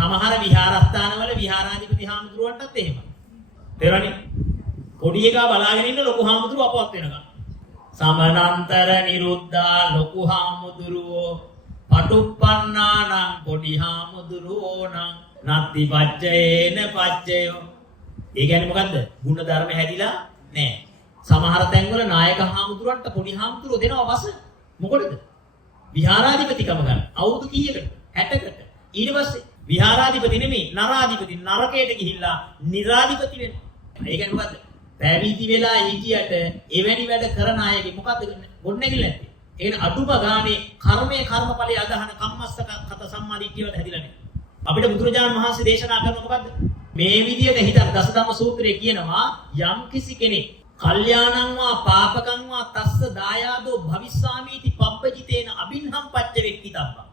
සමහර විහාරස්ථානවල විහාරාධිපති හාමුදුරුවන්ටත් එහෙම. තේරෙනවනේ? පොඩි එකා බලාගෙන ඉන්න ලොකු හාමුදුරුව අපවත් වෙනවා. සමනන්තර නිරුද්ධා ලොකු හාමුදුරුවෝ පටුප්පන්නානම් පොඩි හාමුදුරුවෝනම් නත්ති පච්චයේන පච්චයෝ. ඒ කියන්නේ මොකද්ද? ගුණ ධර්ම හැදිලා නැහැ. සමහර තැන්වල නායක හාමුදුරන්ට පොඩි හාමුදුරුවෝ දෙනවා වස. මොකටද? විහාරාධිපතිකම ගන්න. අවුරුදු කීයකට? 60කට. ඊට පස්සේ විහාරාධිපති නෙමෙයි නරාධිපති නරකයට ගිහිල්ලා නිරාධිපති වෙනවා. ඒ කියන්නේ මොකද්ද? පැවිදි වෙලා හිටියට එවැනි වැඩ කරන අයගේ මොකද්ද ගොඩනැගිල්ල නැත්තේ? ඒ කියන්නේ අඩුම ගානේ කර්මයේ කර්මඵලයේ අදහන කම්මස්සකත සම්මාදිට්ඨියවත් හැදිලා නැහැ. අපිට බුදුරජාණන් වහන්සේ දේශනා කරන මොකද්ද? මේ විදියට හිතන දසධම්ම සූත්‍රයේ කියනවා යම් කිසි කෙනෙක් කල්යාණං වා පාපකං වා තස්ස දායාදෝ භවිස්සාමීති පබ්බජිතේන අබින්හම් පච්ච වෙක්කිතබ්බා.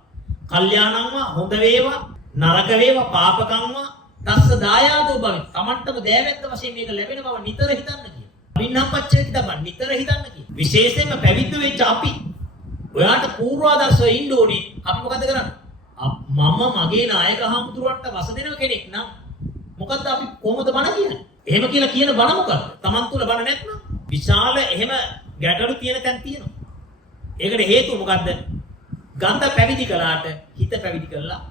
කල්යාණං වා හොඳ වේවා නරක වේවා පාපකං වා තස්ස දායාදෝ භවි. තමන්ටම දෑවැත්ත වශයෙන් මේක ලැබෙන බව නිතර හිතන්න කියන. අබින්හම් පච්ච වෙක්කිතබ්බා නිතර හිතන්න කියන. විශේෂයෙන්ම පැවිද්ද වෙච්ච අපි ඔයාට පූර්වාදර්ශව ඉන්න ඕනේ. අපි මොකද කරන්නේ? මම මගේ නායක හාමුදුරුවන්ට වස දෙනව කෙනෙක් නම් මොකද්ද අපි කොහොමද බණ කියන්නේ? එහෙම කියලා කියන බණ මොකද්ද? Taman තුල බණ නැත්නම් විශාල එහෙම ගැටලු තියෙන තැන් තියෙනවා. ඒකට හේතුව මොකද්ද? ගන්ධ පැවිදි කළාට හිත පැවිදි කළා